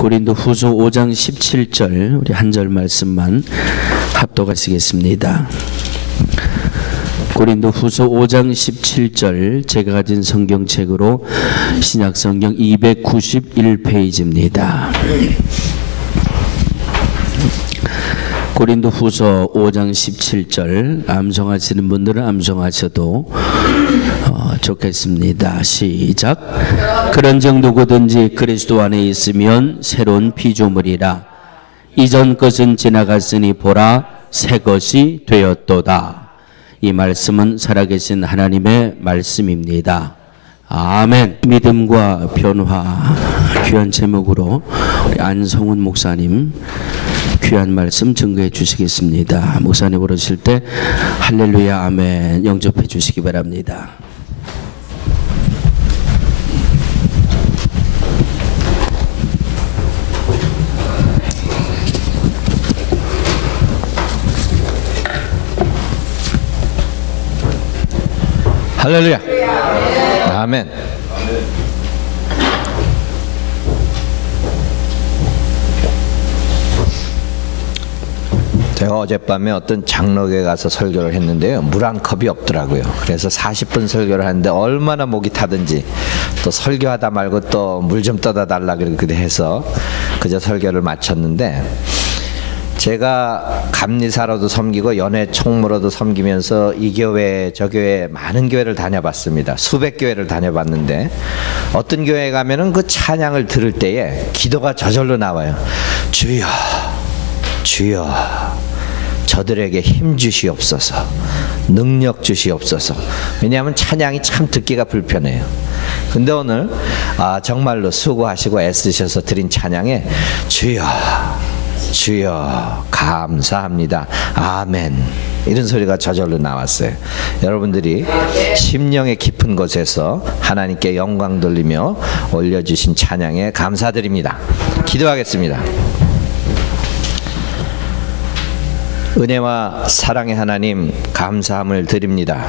고린도후서 5장 17절 우리 한 절 말씀만 합독하시겠습니다. 고린도후서 5장 17절 제가 가진 성경책으로 신약성경 291페이지입니다. 고린도후서 5장 17절 암송하시는 분들은 암송하셔도 좋겠습니다. 시작. 그런즉 누구든지 그리스도 안에 있으면 새로운 피조물이라. 이전 것은 지나갔으니 보라 새 것이 되었도다. 이 말씀은 살아계신 하나님의 말씀입니다. 아멘. 믿음과 변화 귀한 제목으로 우리 안성훈 목사님 귀한 말씀 증거해 주시겠습니다. 목사님 오르실 때 할렐루야 아멘 영접해 주시기 바랍니다. 할렐루야 아멘. 제가 어젯밤에 어떤 장로교에 가서 설교를 했는데요, 물 한 컵이 없더라고요. 그래서 40분 설교를 하는데 얼마나 목이 타든지 또 설교하다 말고 또 물 좀 떠다 달라 그렇게 해서 그저 설교를 마쳤는데, 제가 감리사로도 섬기고 연회 총무로도 섬기면서 이 교회 저 교회 많은 교회를 다녀봤습니다. 수백 교회를 다녀봤는데 어떤 교회에 가면은 그 찬양을 들을 때에 기도가 저절로 나와요. 주여 주여 저들에게 힘 주시옵소서, 능력 주시옵소서. 왜냐하면 찬양이 참 듣기가 불편해요. 근데 오늘 정말로 수고하시고 애쓰셔서 드린 찬양에 주여 주여 감사합니다 아멘 이런 소리가 저절로 나왔어요. 여러분들이 심령의 깊은 곳에서 하나님께 영광 돌리며 올려주신 찬양에 감사드립니다. 기도하겠습니다. 은혜와 사랑의 하나님, 감사함을 드립니다.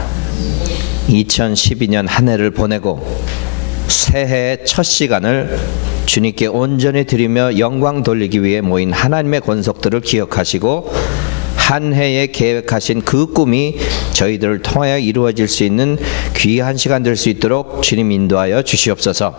2012년 한 해를 보내고 새해의 첫 시간을 주님께 온전히 드리며 영광 돌리기 위해 모인 하나님의 권속들을 기억하시고 한 해에 계획하신 그 꿈이 저희들을 통하여 이루어질 수 있는 귀한 시간 될 수 있도록 주님 인도하여 주시옵소서.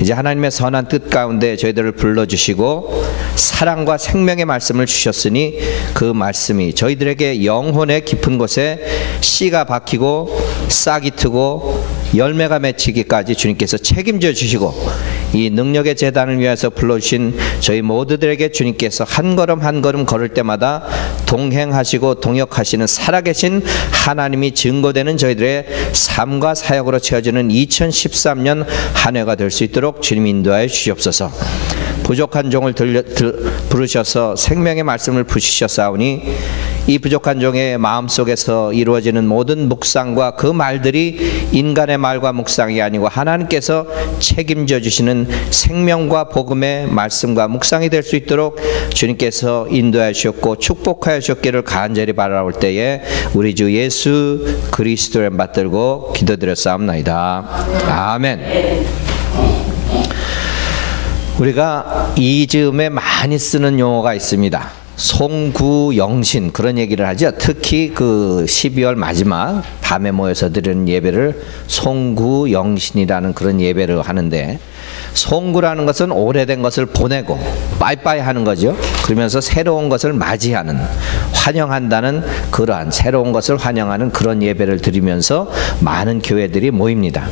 이제 하나님의 선한 뜻 가운데 저희들을 불러주시고 사랑과 생명의 말씀을 주셨으니 그 말씀이 저희들에게 영혼의 깊은 곳에 씨가 박히고 싹이 트고 열매가 맺히기까지 주님께서 책임져 주시고, 이 능력의 제단을 위해서 불러주신 저희 모두들에게 주님께서 한 걸음 한 걸음 걸을 때마다 동행하시고 동역하시는 살아계신 하나님이 증거되는 저희들의 삶과 사역으로 채워지는 2013년 한 해가 될 수 있도록 주님 인도하여 주시옵소서. 부족한 종을 부르셔서 생명의 말씀을 부시셨사오니 이 부족한 종의 마음속에서 이루어지는 모든 묵상과 그 말들이 인간의 말과 묵상이 아니고 하나님께서 책임져 주시는 생명과 복음의 말씀과 묵상이 될 수 있도록 주님께서 인도하여 주셨고 축복하여 주셨기를 간절히 바라올 때에 우리 주 예수 그리스도를 받들고 기도드렸사옵나이다. 아멘. 우리가 이 즈음에 많이 쓰는 용어가 있습니다. 송구영신, 그런 얘기를 하죠. 특히 그 12월 마지막 밤에 모여서 드리는 예배를 송구영신이라는 그런 예배를 하는데, 송구라는 것은 오래된 것을 보내고 빠이빠이 하는 거죠. 그러면서 새로운 것을 맞이하는, 환영한다는, 그러한 새로운 것을 환영하는 그런 예배를 드리면서 많은 교회들이 모입니다.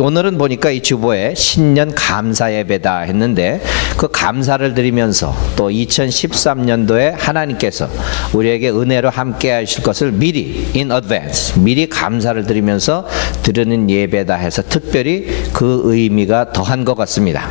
오늘은 보니까 이 주보에 신년 감사 예배다 했는데, 그 감사를 드리면서 또 2013년도에 하나님께서 우리에게 은혜로 함께 하실 것을 미리 in advance 미리 감사를 드리면서 드리는 예배다 해서 특별히 그 의미가 더한 것 같습니다.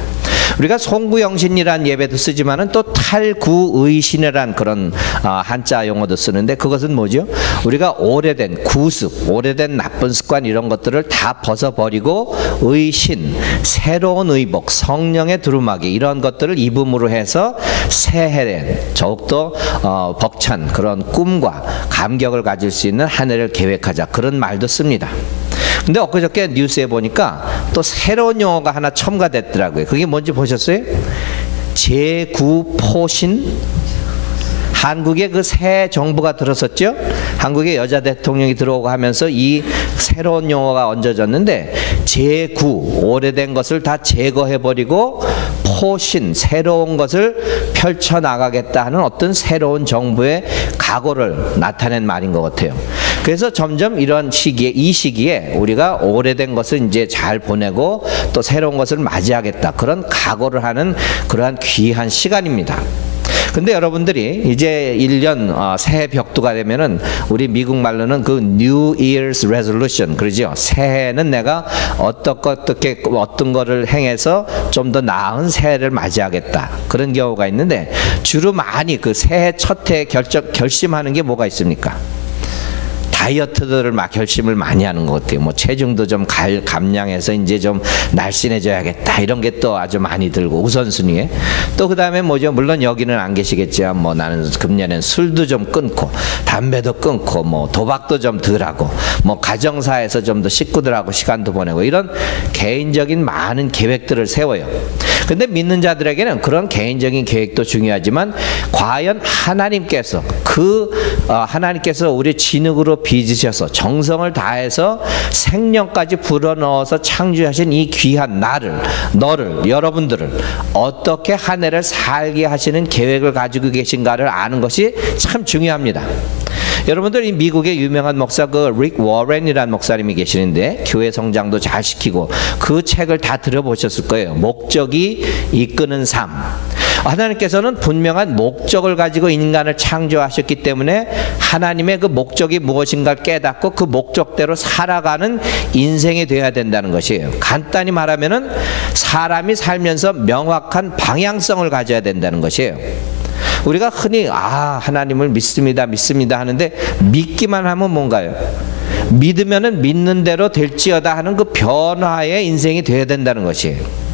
우리가 송구영신이란 예배도 쓰지만은 또 탈구의신이란 그런 한자 용어도 쓰는데, 그것은 뭐죠? 우리가 오래된 구습, 오래된 나쁜 습관 이런 것들을 다 벗어버리고 의신, 새로운 의복, 성령의 두루마기 이런 것들을 입음으로 해서 새해에 더욱더 벅찬 그런 꿈과 감격을 가질 수 있는 한 해를 계획하자, 그런 말도 씁니다. 근데 엊그저께 뉴스에 보니까 또 새로운 용어가 하나 첨가됐더라고요. 그게 뭔지 보셨어요? 재구포신. 한국에 그 새 정부가 들었었죠. 한국에 여자 대통령이 들어오고 하면서 이 새로운 용어가 얹어졌는데, 재구, 오래된 것을 다 제거해버리고 포신, 새로운 것을 펼쳐나가겠다 하는 어떤 새로운 정부의 각오를 나타낸 말인 것 같아요. 그래서 점점 이런 시기에, 이 시기에 우리가 오래된 것을 이제 잘 보내고 또 새로운 것을 맞이하겠다, 그런 각오를 하는 그러한 귀한 시간입니다. 근데 여러분들이 이제 1년 새해 벽두가 되면은 우리 미국 말로는 그 New Year's Resolution 그러죠. 새해는 내가 어떻게 어떤 거를 행해서 좀 더 나은 새해를 맞이하겠다, 그런 경우가 있는데, 주로 많이 그 새해 첫 해 결심하는 게 뭐가 있습니까? 다이어트들을 막 결심을 많이 하는 것 같아요. 뭐 체중도 좀 감량해서 이제 좀 날씬해져야겠다, 이런 게 또 아주 많이 들고 우선순위에. 또 그 다음에 뭐죠? 물론 여기는 안 계시겠지만 뭐 나는 금년엔 술도 좀 끊고 담배도 끊고 뭐 도박도 좀 덜하고 뭐 가정사에서 좀 더 식구들하고 시간도 보내고, 이런 개인적인 많은 계획들을 세워요. 근데 믿는 자들에게는 그런 개인적인 계획도 중요하지만, 과연 하나님께서 하나님께서 우리 진흙으로 빚으셔서 정성을 다해서 생명까지 불어넣어서 창조하신 이 귀한 나를, 너를, 여러분들을 어떻게 한 해를 살게 하시는 계획을 가지고 계신가를 아는 것이 참 중요합니다. 여러분들, 이 미국의 유명한 목사 릭 워렌이라는 목사님이 계시는데, 교회 성장도 잘 시키고 그 책을 다 들어보셨을 거예요. 목적이 이끄는 삶. 하나님께서는 분명한 목적을 가지고 인간을 창조하셨기 때문에 하나님의 그 목적이 무엇인가를 깨닫고 그 목적대로 살아가는 인생이 되어야 된다는 것이에요. 간단히 말하면은 사람이 살면서 명확한 방향성을 가져야 된다는 것이에요. 우리가 흔히 하나님을 믿습니다 하는데, 믿기만 하면 뭔가요? 믿으면은 믿는 대로 될지어다 하는 그 변화의 인생이 되어야 된다는 것이에요.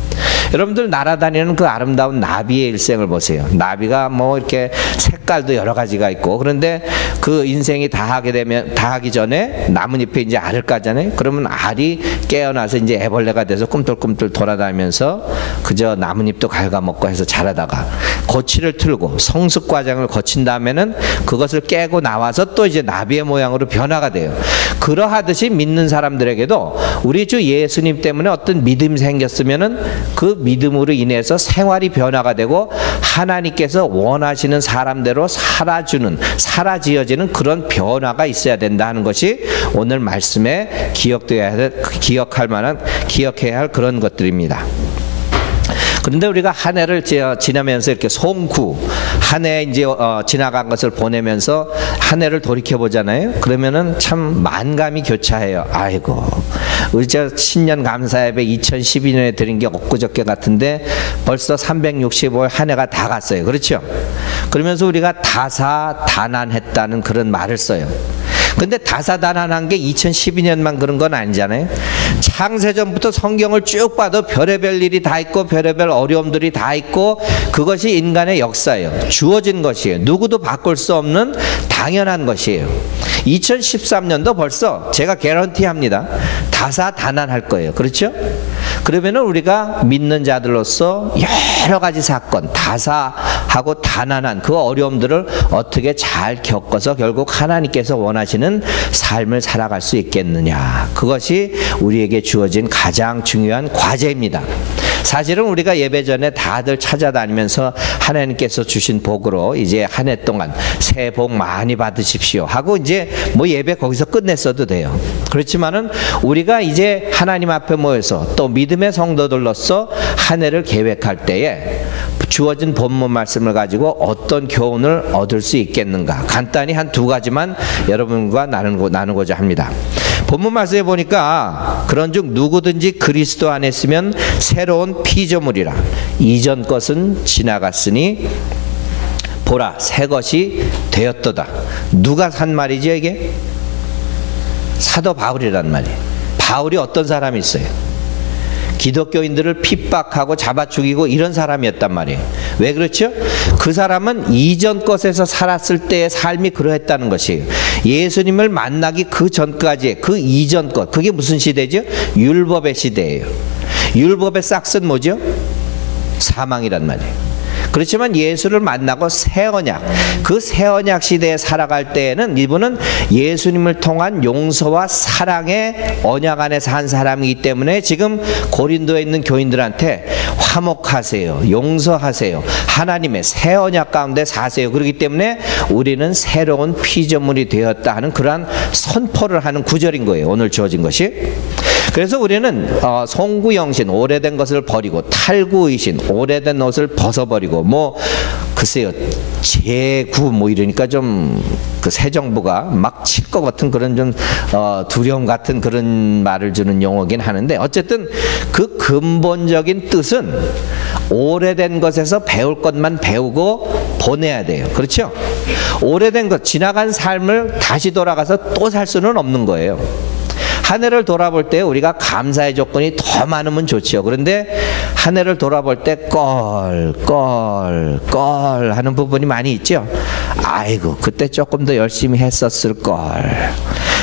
여러분들, 날아다니는 그 아름다운 나비의 일생을 보세요. 나비가 뭐 이렇게 색깔도 여러 가지가 있고, 그런데 그 인생이 다하기 전에 나뭇잎에 이제 알을 까잖아요. 그러면 알이 깨어나서 이제 애벌레가 돼서 꿈틀꿈틀 돌아다니면서 그저 나뭇잎도 갉아먹고 해서 자라다가 거치를 틀고 성숙 과정을 거친 다음에는 그것을 깨고 나와서 또 이제 나비의 모양으로 변화가 돼요. 그러하듯이 믿는 사람들에게도 우리 주 예수님 때문에 어떤 믿음이 생겼으면은 그 믿음으로 인해서 생활이 변화가 되고 하나님께서 원하시는 사람대로 살아지어지는 그런 변화가 있어야 된다 하는 것이 오늘 말씀에 기억해야 할 그런 것들입니다. 그런데 우리가 한 해를 지나면서 이렇게 한 해 이제 지나간 것을 보내면서 한 해를 돌이켜 보잖아요. 그러면은 참 만감이 교차해요. 아이고, 우리 신년 감사 예배 2012년에 드린 게 엊그저께 같은데 벌써 365일 한 해가 다 갔어요. 그렇죠? 그러면서 우리가 다사다난했다는 그런 말을 써요. 근데 다사다난한 게 2012년만 그런 건 아니잖아요. 창세전부터 성경을 쭉 봐도 별의별 일이 다 있고 별의별 어려움들이 다 있고, 그것이 인간의 역사예요. 주어진 것이에요. 누구도 바꿀 수 없는 당연한 것이에요. 2013년도 벌써 제가 개런티합니다. 다사다난할 거예요. 그렇죠? 그러면은 우리가 믿는 자들로서 여러 가지 사건, 다사하고 다난한 그 어려움들을 어떻게 잘 겪어서 결국 하나님께서 원하시는 삶을 살아갈 수 있겠느냐, 그것이 우리에게 주어진 가장 중요한 과제입니다. 사실은 우리가 예배 전에 다들 찾아다니면서 하나님께서 주신 복으로 이제 한 해 동안 새해 복 많이 받으십시오 하고 이제 뭐 예배 거기서 끝냈어도 돼요. 그렇지만은 우리가 이제 하나님 앞에 모여서 또 믿음의 성도들로서 한 해를 계획할 때에 주어진 본문 말씀을 가지고 어떤 교훈을 얻을 수 있겠는가, 간단히 한 두 가지만 여러분과 나누고자 합니다. 본문 말씀에 보니까 그런즉 누구든지 그리스도 안에 있으면 새로운 피조물이라, 이전 것은 지나갔으니 보라 새 것이 되었도다. 누가 한 말이죠 이게? 사도 바울이란 말이에요. 바울이 어떤 사람이 있어요? 기독교인들을 핍박하고 잡아 죽이고 이런 사람이었단 말이에요. 왜 그렇죠? 그 사람은 이전 것에서 살았을 때의 삶이 그러했다는 것이에요. 예수님을 만나기 그 전까지 그 이전 것, 그게 무슨 시대죠? 율법의 시대예요. 율법의 싹은 뭐죠? 사망이란 말이에요. 그렇지만 예수를 만나고 새 언약, 그 새 언약 시대에 살아갈 때에는 이분은 예수님을 통한 용서와 사랑의 언약 안에서 한 사람이기 때문에 지금 고린도에 있는 교인들한테 화목하세요, 용서하세요, 하나님의 새 언약 가운데 사세요. 그렇기 때문에 우리는 새로운 피조물이 되었다 하는 그러한 선포를 하는 구절인 거예요, 오늘 주어진 것이. 그래서 우리는 송구영신, 오래된 것을 버리고, 탈구의신, 오래된 옷을 벗어버리고, 뭐 글쎄요, 재구 뭐 이러니까 좀 그 새 정부가 막 칠 것 같은 그런 좀 두려움 같은 그런 말을 주는 용어긴 하는데, 어쨌든 그 근본적인 뜻은 오래된 것에서 배울 것만 배우고 보내야 돼요. 그렇죠? 오래된 것, 지나간 삶을 다시 돌아가서 또 살 수는 없는 거예요. 한 해를 돌아볼 때 우리가 감사의 조건이 더 많으면 좋죠. 그런데 한 해를 돌아볼 때 껄 하는 부분이 많이 있죠. 아이고, 그때 조금 더 열심히 했었을 걸,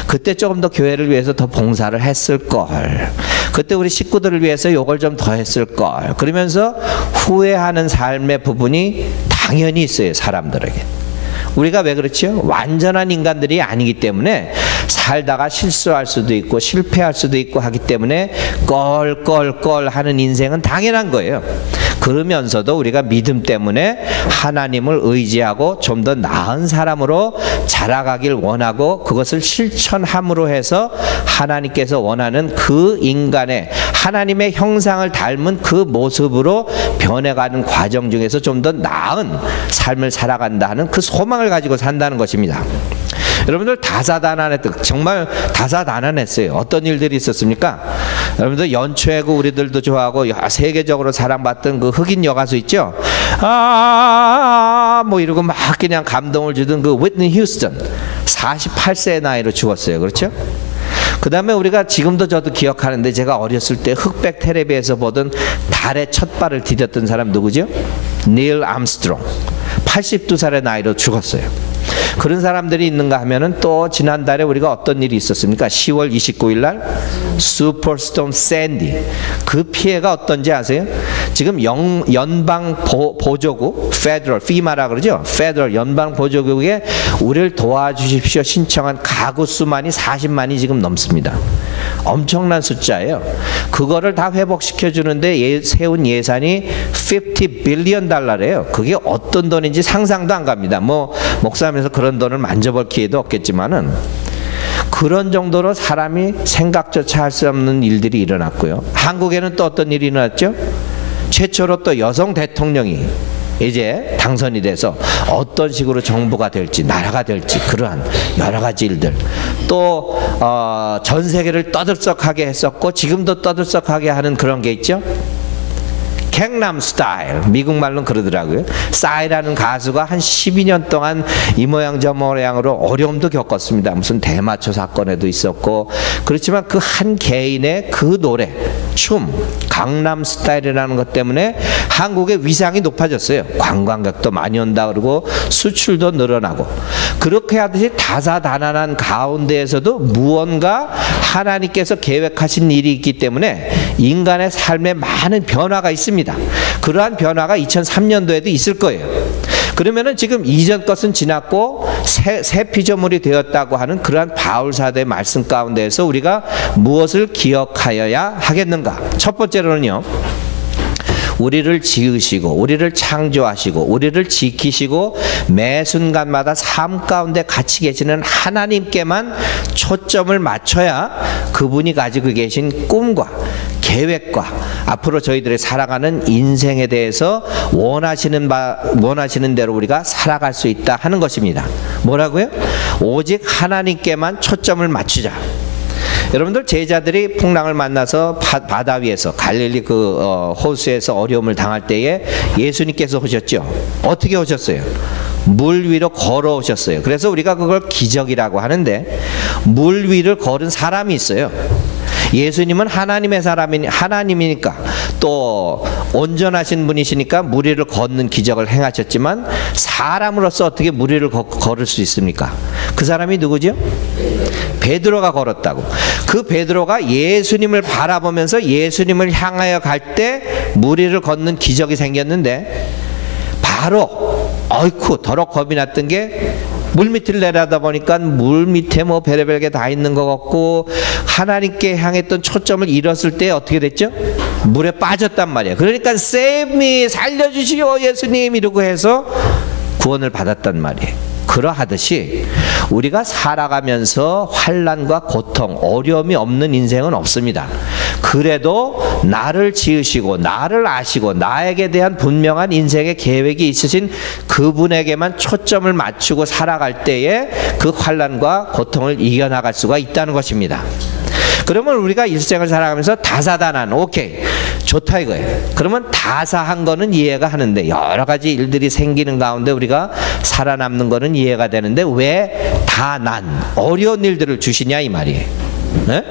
그때 조금 더 교회를 위해서 더 봉사를 했을 걸, 그때 우리 식구들을 위해서 요걸 좀 더 했을 걸, 그러면서 후회하는 삶의 부분이 당연히 있어요, 사람들에게. 우리가 왜 그렇죠? 완전한 인간들이 아니기 때문에 살다가 실수할 수도 있고 실패할 수도 있고 하기 때문에 껄껄껄 하는 인생은 당연한 거예요. 그러면서도 우리가 믿음 때문에 하나님을 의지하고 좀 더 나은 사람으로 자라가길 원하고, 그것을 실천함으로 해서 하나님께서 원하는 그 인간의 하나님의 형상을 닮은 그 모습으로 변해가는 과정 중에서 좀 더 나은 삶을 살아간다 하는 그 소망을 가지고 산다는 것입니다. 여러분들 다사다난했던, 정말 다사다난했어요. 어떤 일들이 있었습니까? 여러분들 연초에고 우리들도 좋아하고 세계적으로 사랑받던 그 흑인 여가수 있죠? 뭐 이러고 막 그냥 감동을 주던 그 휘트니 휴스턴, 48세의 나이로 죽었어요. 그렇죠? 그 다음에 우리가 지금도 저도 기억하는데, 제가 어렸을 때 흑백 텔레비에서 보던 달에 첫 발을 디뎠던 사람 누구죠? 닐 암스트롱, 82살의 나이로 죽었어요. 그런 사람들이 있는가 하면은, 또 지난달에 우리가 어떤 일이 있었습니까? 10월 29일 날 슈퍼스톰 샌디, 그 피해가 어떤지 아세요? 지금 연방 보조국, 페더럴, 피마라 그러죠? 페더럴 연방 보조국에 우리를 도와주십시오 신청한 가구 수만이 40만이 지금 넘습니다. 엄청난 숫자예요. 그거를 다 회복시켜 주는데 세운 예산이 $50 빌리언 달러래요. 그게 어떤 돈인지 상상도 안 갑니다. 뭐 목사하면서 그런 돈을 만져볼 기회도 없겠지만은, 그런 정도로 사람이 생각조차 할 수 없는 일들이 일어났고요. 한국에는 또 어떤 일이 일어났죠? 최초로 또 여성 대통령이 이제 당선이 돼서 어떤 식으로 정부가 될지, 나라가 될지, 그러한 여러 가지 일들, 또 전 세계를 떠들썩하게 했었고 지금도 떠들썩하게 하는 그런 게 있죠. 갱남 스타일, 미국 말로는 그러더라고요. 싸이라는 가수가 한 12년 동안 이 모양 저 모양으로 어려움도 겪었습니다. 무슨 대마초 사건에도 있었고. 그렇지만 그 한 개인의 그 노래, 춤, 강남 스타일이라는 것 때문에 한국의 위상이 높아졌어요. 관광객도 많이 온다 그러고 수출도 늘어나고. 그렇게 하듯이 다사다난한 가운데에서도 무언가 하나님께서 계획하신 일이 있기 때문에 인간의 삶에 많은 변화가 있습니다. 그러한 변화가 2003년도에도 있을 거예요. 그러면은 지금 이전 것은 지났고 새 피조물이 되었다고 하는 그러한 바울 사도의 말씀 가운데에서 우리가 무엇을 기억하여야 하겠는가? 첫 번째로는요, 우리를 지으시고 우리를 창조하시고 우리를 지키시고 매 순간마다 삶 가운데 같이 계시는 하나님께만 초점을 맞춰야 그분이 가지고 계신 꿈과 계획과 앞으로 저희들이 살아가는 인생에 대해서 원하시는 대로 우리가 살아갈 수 있다 하는 것입니다. 뭐라고요? 오직 하나님께만 초점을 맞추자. 여러분들, 제자들이 풍랑을 만나서 바다 위에서 갈릴리 그 호수에서 어려움을 당할 때에 예수님께서 오셨죠. 어떻게 오셨어요? 물 위로 걸어오셨어요. 그래서 우리가 그걸 기적이라고 하는데, 물 위를 걸은 사람이 있어요. 예수님은 하나님의 사람이니 하나님이니까 또 온전하신 분이시니까 무리를 걷는 기적을 행하셨지만 사람으로서 어떻게 무리를 걸을 수 있습니까? 그 사람이 누구죠? 베드로가 걸었다고. 그 베드로가 예수님을 바라보면서 예수님을 향하여 갈 때 무리를 걷는 기적이 생겼는데 바로 어이쿠 더러 겁이 났던 게 물밑을 내려다 보니까 물 밑에 뭐 별의별 게 다 있는 것 같고 하나님께 향했던 초점을 잃었을 때 어떻게 됐죠? 물에 빠졌단 말이에요. 그러니까 Save me, 살려주시오 예수님 이러고 해서 구원을 받았단 말이에요. 그러하듯이 우리가 살아가면서 환난과 고통, 어려움이 없는 인생은 없습니다. 그래도 나를 지으시고 나를 아시고 나에게 대한 분명한 인생의 계획이 있으신 그분에게만 초점을 맞추고 살아갈 때에 그 환난과 고통을 이겨나갈 수가 있다는 것입니다. 그러면 우리가 일생을 살아가면서 다사다난 오케이 좋다 이거예요. 그러면 다사한 거는 이해가 하는데 여러 가지 일들이 생기는 가운데 우리가 살아남는 거는 이해가 되는데 왜 다난 어려운 일들을 주시냐 이 말이에요. 네?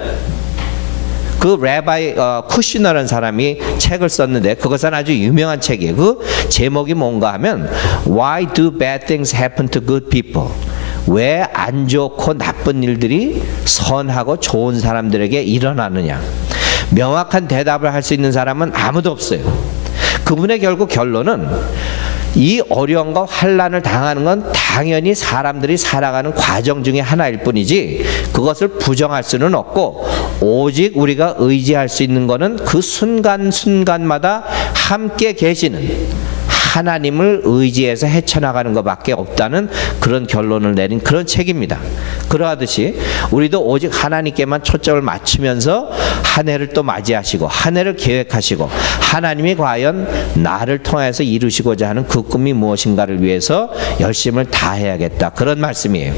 그 레바이 쿠시너라는 사람이 책을 썼는데 그것은 아주 유명한 책이에요. 그 제목이 뭔가 하면 Why do bad things happen to good people? 왜 안 좋고 나쁜 일들이 선하고 좋은 사람들에게 일어나느냐. 명확한 대답을 할 수 있는 사람은 아무도 없어요. 그분의 결국 결론은 이 어려움과 환난을 당하는 건 당연히 사람들이 살아가는 과정 중에 하나일 뿐이지 그것을 부정할 수는 없고 오직 우리가 의지할 수 있는 것은 그 순간순간마다 함께 계시는 하나님을 의지해서 헤쳐나가는 것밖에 없다는 그런 결론을 내린 그런 책입니다. 그러하듯이 우리도 오직 하나님께만 초점을 맞추면서 한 해를 또 맞이하시고 한 해를 계획하시고 하나님이 과연 나를 통해서 이루시고자 하는 그 꿈이 무엇인가를 위해서 열심을 다해야겠다 그런 말씀이에요.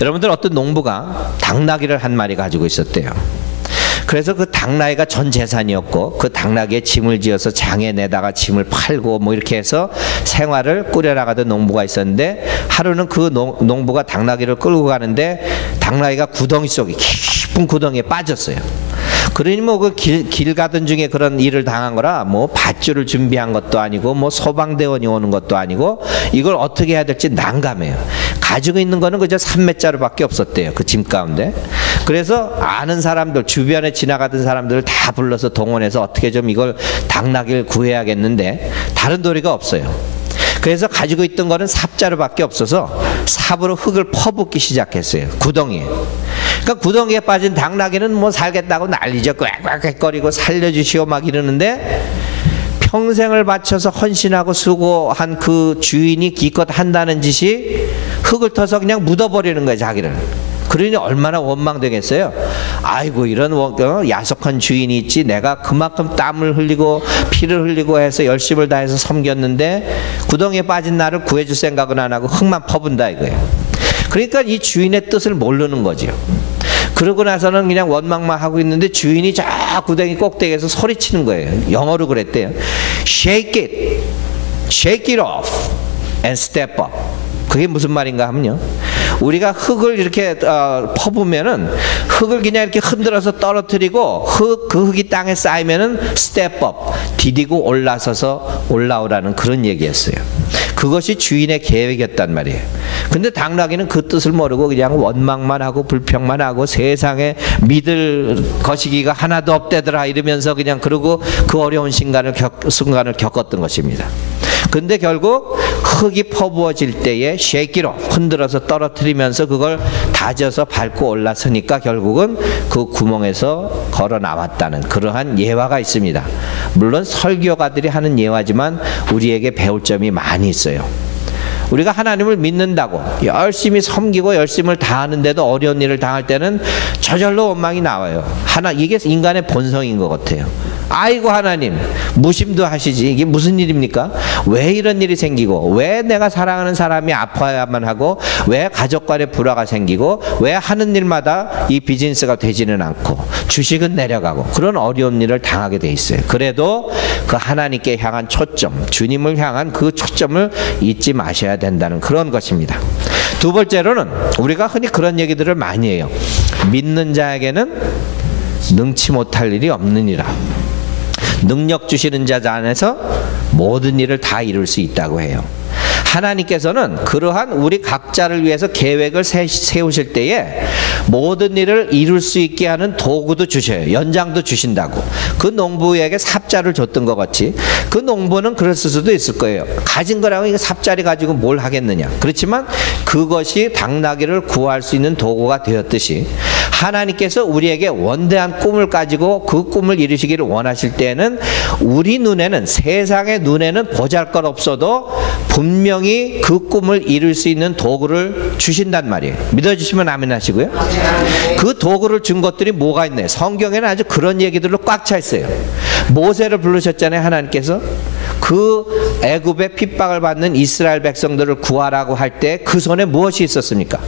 여러분들 어떤 농부가 당나귀를 한 마리 가지고 있었대요. 그래서 그 당나귀가 전 재산이었고 그 당나귀에 짐을 지어서 장에 내다가 짐을 팔고 뭐 이렇게 해서 생활을 꾸려나가던 농부가 있었는데 하루는 그 농부가 당나귀를 끌고 가는데 당나귀가 구덩이 속에 깊은 구덩이에 빠졌어요. 그러니 뭐 그 길 가던 중에 그런 일을 당한 거라 뭐 밧줄을 준비한 것도 아니고 뭐 소방대원이 오는 것도 아니고 이걸 어떻게 해야 될지 난감해요. 가지고 있는 거는 그저 3m짜리밖에 없었대요. 그 짐 가운데. 그래서 아는 사람들 주변에 지나가던 사람들을 다 불러서 동원해서 어떻게 좀 이걸 당나귀를 구해야겠는데 다른 도리가 없어요. 그래서 가지고 있던 거는 삽자루밖에 없어서 삽으로 흙을 퍼붓기 시작했어요. 구덩이에. 그러니까 구덩이에 빠진 당나귀는 뭐 살겠다고 난리죠. 꽥꽥거리고 살려주시오 막 이러는데 평생을 바쳐서 헌신하고 수고한 그 주인이 기껏 한다는 짓이 흙을 터서 그냥 묻어버리는 거예요. 자기를. 그러니 얼마나 원망되겠어요. 아이고 이런 야속한 주인이 있지 내가 그만큼 땀을 흘리고 피를 흘리고 해서 열심을 다해서 섬겼는데 구덩이에 빠진 나를 구해줄 생각은 안 하고 흙만 퍼분다 이거예요. 그러니까 이 주인의 뜻을 모르는 거죠. 그러고 나서는 그냥 원망만 하고 있는데 주인이 저 구덩이 꼭대기에서 소리치는 거예요. 영어로 그랬대요. Shake it, shake it off and step up. 그게 무슨 말인가 하면요. 우리가 흙을 이렇게 퍼부면은 흙을 그냥 이렇게 흔들어서 떨어뜨리고 그 흙이 땅에 쌓이면은 스텝업 디디고 올라서서 올라오라는 그런 얘기였어요. 그것이 주인의 계획이었단 말이에요. 근데 당나귀는 그 뜻을 모르고 그냥 원망만 하고 불평만 하고 세상에 믿을 거시기가 하나도 없대더라 이러면서 그냥 그러고 그 어려운 순간을 겪었던 것입니다. 근데 결국 흙이 퍼부어질 때에 쉐이키로 흔들어서 떨어뜨리면서 그걸 다져서 밟고 올라서니까 결국은 그 구멍에서 걸어 나왔다는 그러한 예화가 있습니다. 물론 설교가들이 하는 예화지만 우리에게 배울 점이 많이 있어요. 우리가 하나님을 믿는다고 열심히 섬기고 열심을 다하는데도 어려운 일을 당할 때는 저절로 원망이 나와요. 이게 인간의 본성인 것 같아요. 아이고 하나님 무심도 하시지 이게 무슨 일입니까? 왜 이런 일이 생기고 왜 내가 사랑하는 사람이 아파야만 하고 왜 가족 간에 불화가 생기고 왜 하는 일마다 이 비즈니스가 되지는 않고 주식은 내려가고 그런 어려운 일을 당하게 돼 있어요. 그래도 그 하나님께 향한 초점 주님을 향한 그 초점을 잊지 마셔야 된다는 그런 것입니다. 두 번째로는 우리가 흔히 그런 얘기들을 많이 해요. 믿는 자에게는 능치 못할 일이 없느니라. 능력 주시는 자 안에서 모든 일을 다 이룰 수 있다고 해요. 하나님께서는 그러한 우리 각자를 위해서 계획을 세우실 때에 모든 일을 이룰 수 있게 하는 도구도 주셔요. 연장도 주신다고. 그 농부에게 삽자를 줬던 것 같이 그 농부는 그랬을 수도 있을 거예요. 가진 거라고 이거 삽자리 가지고 뭘 하겠느냐. 그렇지만 그것이 당나귀를 구할 수 있는 도구가 되었듯이 하나님께서 우리에게 원대한 꿈을 가지고 그 꿈을 이루시기를 원하실 때에는 우리 눈에는, 세상의 눈에는 보잘것없어도 분명히 그 꿈을 이룰 수 있는 도구를 주신단 말이에요. 믿어주시면 아멘 하시고요. 그 도구를 준 것들이 뭐가 있나요? 성경에는 아주 그런 얘기들로 꽉 차 있어요. 모세를 부르셨잖아요. 하나님께서 그 애굽의 핍박을 받는 이스라엘 백성들을 구하라고 할 때 그 손에 무엇이 있었습니까?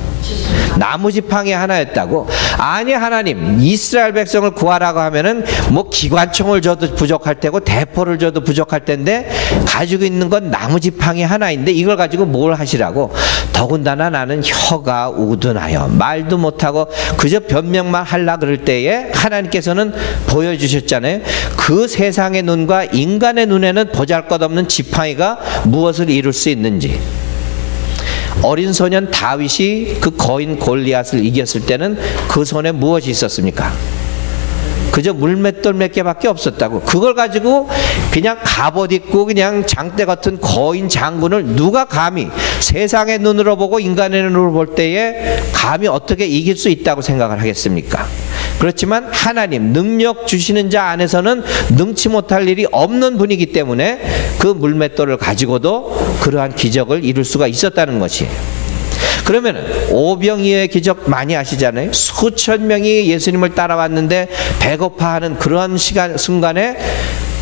나무지팡이 하나였다고. 아니, 하나님 이스라엘 백성을 구하라고 하면은 뭐 기관총을 줘도 부족할 테고 대포를 줘도 부족할 텐데 가지고 있는 건 나무지팡이 하나인데 이걸 가지고 뭘 하시라고. 더군다나 나는 혀가 우둔하여 말도 못하고 그저 변명만 하려 그럴 때에 하나님께서는 보여주셨잖아요. 그 세상의 눈과 인간의 눈에는 보잘것없는 지팡이가 무엇을 이룰 수 있는지. 어린 소년 다윗이 그 거인 골리앗을 이겼을 때는 그 손에 무엇이 있었습니까? 그저 물맷돌 몇 개밖에 없었다고. 그걸 가지고 그냥 갑옷 입고 그냥 장대 같은 거인 장군을 누가 감히 세상의 눈으로 보고 인간의 눈으로 볼 때에 감히 어떻게 이길 수 있다고 생각을 하겠습니까? 그렇지만 하나님 능력 주시는 자 안에서는 능치 못할 일이 없는 분이기 때문에 그 물맷돌을 가지고도 그러한 기적을 이룰 수가 있었다는 것이에요. 그러면 오병이어의 기적 많이 아시잖아요. 수천 명이 예수님을 따라왔는데 배고파하는 그런 순간에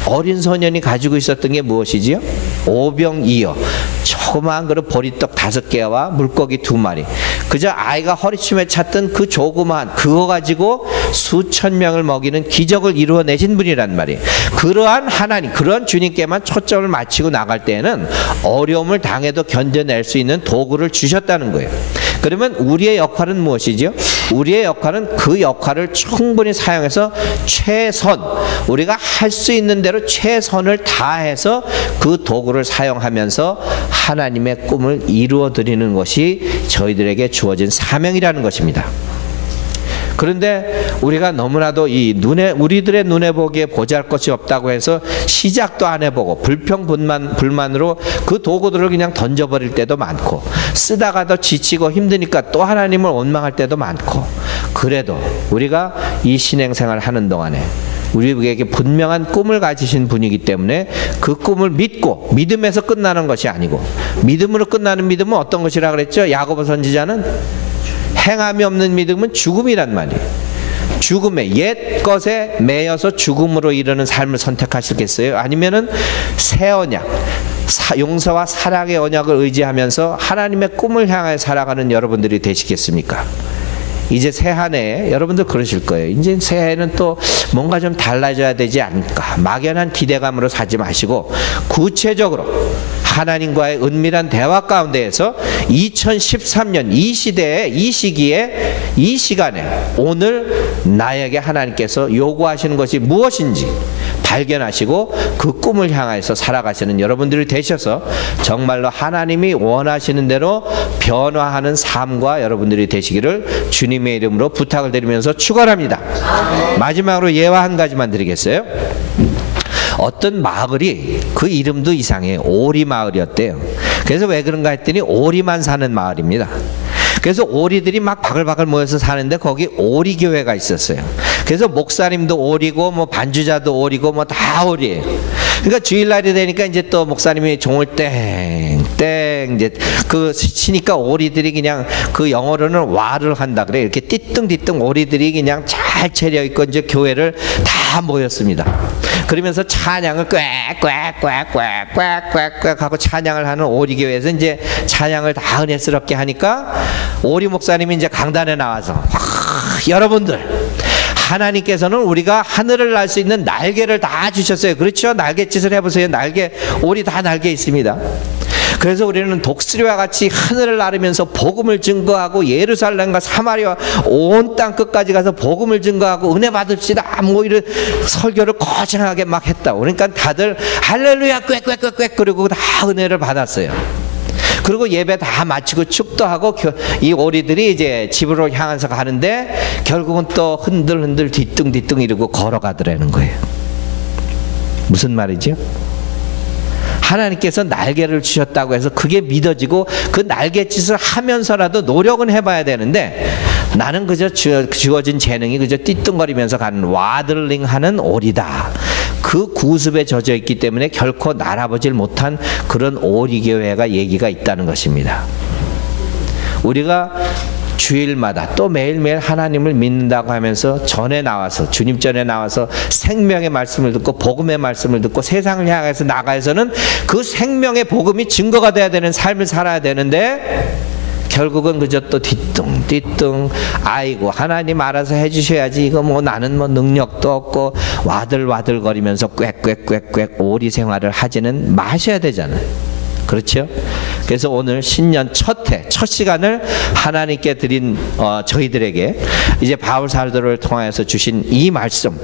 어린 소년이 가지고 있었던 게 무엇이지요? 오병이어. 조그마한 그릇 보리떡 5개와 물고기 2마리. 그저 아이가 허리춤에 찼던 그 조그마한 그거 가지고 수천 명을 먹이는 기적을 이루어내신 분이란 말이에요. 그러한 하나님, 그런 주님께만 초점을 맞추고 나갈 때에는 어려움을 당해도 견뎌낼 수 있는 도구를 주셨다는 거예요. 그러면 우리의 역할은 무엇이죠? 우리의 역할은 그 역할을 충분히 사용해서 최선, 우리가 할 수 있는 대로 최선을 다해서 그 도구를 사용하면서 하나님의 꿈을 이루어 드리는 것이 저희들에게 주어진 사명이라는 것입니다. 그런데 우리가 너무나도 우리들의 눈에 보기에 보잘것이 없다고 해서 시작도 안 해보고 불평불만으로 그 도구들을 그냥 던져버릴 때도 많고, 쓰다가도 지치고 힘드니까 또 하나님을 원망할 때도 많고, 그래도 우리가 이 신행생활을 하는 동안에 우리에게 분명한 꿈을 가지신 분이기 때문에 그 꿈을 믿고, 믿음에서 끝나는 것이 아니고, 믿음으로 끝나는 믿음은 어떤 것이라 그랬죠? 야고보 선지자는 행함이 없는 믿음은 죽음이란 말이에요. 죽음의 옛 것에 매여서 죽음으로 이르는 삶을 선택하시겠어요? 아니면은 새 언약, 용서와 사랑의 언약을 의지하면서 하나님의 꿈을 향해 살아가는 여러분들이 되시겠습니까? 이제 새해에 여러분들 그러실 거예요. 이제 새해는 또 뭔가 좀 달라져야 되지 않을까. 막연한 기대감으로 사지 마시고 구체적으로 하나님과의 은밀한 대화 가운데에서 2013년 이 시대에, 이 시기에, 이 시간에 오늘 나에게 하나님께서 요구하시는 것이 무엇인지 발견하시고 그 꿈을 향해서 살아가시는 여러분들이 되셔서 정말로 하나님이 원하시는 대로 변화하는 삶과 여러분들이 되시기를 주님의 이름으로 부탁을 드리면서 축원합니다. 마지막으로 예화 한 가지만 드리겠어요. 어떤 마을이, 그 이름도 이상해요. 오리마을이었대요. 그래서 왜 그런가 했더니 오리만 사는 마을입니다. 그래서 오리들이 막 바글바글 모여서 사는데 거기 오리교회가 있었어요. 그래서 목사님도 오리고 뭐 반주자도 오리고 뭐 다 오리예요. 그러니까 주일날이 되니까 이제 또 목사님이 종을 땡땡 이제 그 치니까 오리들이 그냥 그 영어로는 와를 한다 그래. 이렇게 띠뚱띠뚱 오리들이 그냥 잘 차려 있고 이제 교회를 다 모였습니다. 그러면서 찬양을 꽥꽥꽥꽥꽥꽥 하고 찬양을 하는 오리교회에서 이제 찬양을 다 은혜스럽게 하니까 오리 목사님이 이제 강단에 나와서 여러분들, 하나님께서는 우리가 하늘을 날 수 있는 날개를 다 주셨어요. 그렇죠? 날갯짓을 해보세요. 날개, 오리 다 날개 있습니다. 그래서 우리는 독수리와 같이 하늘을 나르면서 복음을 증거하고 예루살렘과 사마리아 온 땅 끝까지 가서 복음을 증거하고 은혜 받읍시다 뭐 이런 설교를 거창하게 막 했다. 그러니까 다들 할렐루야 꽥꽥꽥꽥 그리고 다 은혜를 받았어요. 그리고 예배 다 마치고 축도하고 이 오리들이 이제 집으로 향해서 가는데 결국은 또 흔들흔들 뒤뚱뒤뚱 이러고 걸어가더라는 거예요. 무슨 말이죠? 하나님께서 날개를 주셨다고 해서 그게 믿어지고 그 날갯짓을 하면서라도 노력은 해봐야 되는데 나는 그저 주어진 재능이 그저 띠뚱거리면서 가는 와들링하는 오리다. 그 구습에 젖어 있기 때문에 결코 날아보질 못한 그런 오리교회가 얘기가 있다는 것입니다. 우리가 주일마다 또 매일매일 하나님을 믿는다고 하면서 전에 나와서 주님 전에 나와서 생명의 말씀을 듣고 복음의 말씀을 듣고 세상을 향해서 나가서는 그 생명의 복음이 증거가 돼야 되는 삶을 살아야 되는데 결국은 그저 또 뒤뚱뒤뚱 아이고 하나님 알아서 해주셔야지 이거 뭐 나는 뭐 능력도 없고 와들와들거리면서 꽥꽥꽥꽥 오리 생활을 하지는 마셔야 되잖아요. 그렇죠? 그래서 오늘 신년 첫 시간을 하나님께 드린 저희들에게 이제 바울 사도를 통하여서 주신 이 말씀,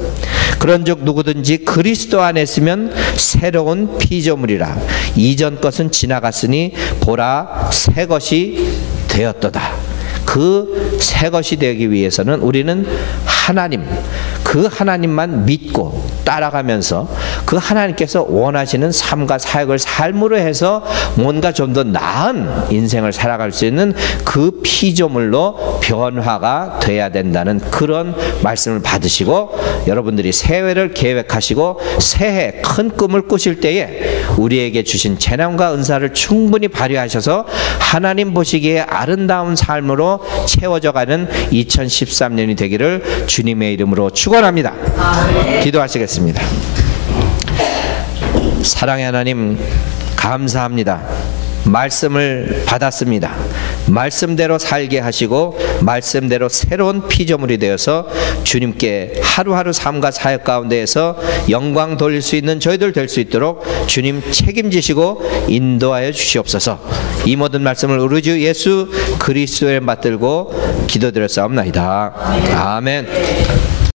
그런즉 누구든지 그리스도 안에 있으면 새로운 피조물이라 이전 것은 지나갔으니 보라 새 것이 되었도다. 그 새 것이 되기 위해서는 우리는 하나님, 그 하나님만 믿고 따라가면서 그 하나님께서 원하시는 삶과 사역을 삶으로 해서 뭔가 좀 더 나은 인생을 살아갈 수 있는 그 피조물로 변화가 돼야 된다는 그런 말씀을 받으시고 여러분들이 새해를 계획하시고 새해 큰 꿈을 꾸실 때에 우리에게 주신 재능과 은사를 충분히 발휘하셔서 하나님 보시기에 아름다운 삶으로 채워져가는 2013년이 되기를 주님의 이름으로 축원합니다. 기도하시겠습니다. 사랑의 하나님 감사합니다. 말씀을 받았습니다. 말씀대로 살게 하시고 말씀대로 새로운 피조물이 되어서 주님께 하루하루 삶과 사역 가운데에서 영광 돌릴 수 있는 저희들 될 수 있도록 주님 책임지시고 인도하여 주시옵소서. 이 모든 말씀을 우리 주 예수 그리스도의 받들고 기도드렸사옵나이다. 아멘.